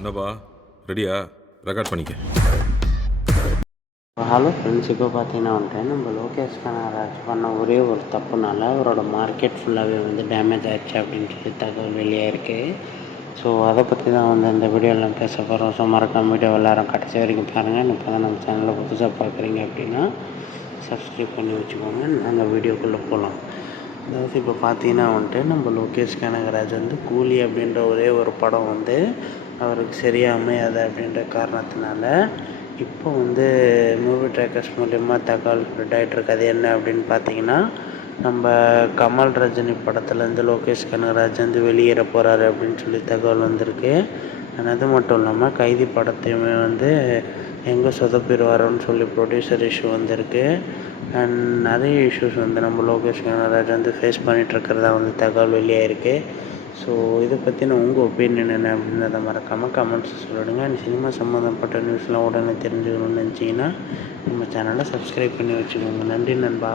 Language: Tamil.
என்னப்பா ரெடியா? ரெக்கார்ட் பண்ணிக்க. ஹலோ ஃப்ரெண்ட்ஸ் இப்போ பார்த்தீங்கன்னா வந்துட்டு நம்ம லோகேஷ் கனகராஜ் பண்ண ஒரே ஒரு தப்புனால அவரோட மார்க்கெட் ஃபுல்லாகவே வந்து டேமேஜ் ஆயிடுச்சு அப்படின்னு சொல்லி தகவல் வெளியே இருக்குது ஸோ அதை பற்றி தான் வந்து இந்த வீடியோவில் பேச போகிறோம் ஸோ மறக்காம வீடியோ எல்லாரும் கடைசி வரைக்கும் பாருங்கள் இப்போ தான் நம்ம சேனலில் புதுசாக பார்க்குறீங்க அப்படின்னா சப்ஸ்கிரைப் பண்ணி வச்சுக்கோங்க. அந்த வீடியோக்குள்ளே போகலாம் அதாவது இப்போ பார்த்தீங்கன்னா வந்துட்டு நம்ம லோகேஷ் கனகராஜ் வந்து கூலி அப்படின்ற ஒரே ஒரு படம் வந்து அவருக்கு சரியாக அமையாது அப்படின்ற காரணத்தினால இப்போ வந்து மூவி ட்ராக்கர்ஸ் மூலயமா தகவல் ஸ்ப்ரெட் ஆகிட்டு என்ன அப்படின்னு பார்த்தீங்கன்னா நம்ம கமல் ரஜினி படத்துலேருந்து லோகேஷ் கனகராஜ் வந்து வெளியேற போகிறாரு அப்படின்னு சொல்லி தகவல் வந்திருக்கு. அது மட்டும் இல்லாமல் கைதி படத்தையுமே வந்து எங்கே சொதப்பிடுவாரோன்னு சொல்லி ப்ரொடியூசர் இஷ்யூ வந்திருக்கு. அண்ட் நிறைய இஷ்யூஸ் வந்து நம்ம லோகேஷ் கனகராஜ் வந்து ஃபேஸ் பண்ணிகிட்ருக்கிறதா வந்து தகவல் வெளியாயிருக்கு. ஸோ இதை பற்றின உங்கள் ஒப்பீனியன் என்ன அப்படின்றத மறக்காமல் கமெண்ட்ஸ் சொல்லிடுங்க. அண்ட் சினிமா சம்மந்தப்பட்ட நியூஸ்லாம் உடனே தெரிஞ்சுக்கணும்னு நினச்சிங்கன்னா நம்ம சேனலை சப்ஸ்கிரைப் பண்ணி வச்சுக்கோங்க. நன்றி நண்பா.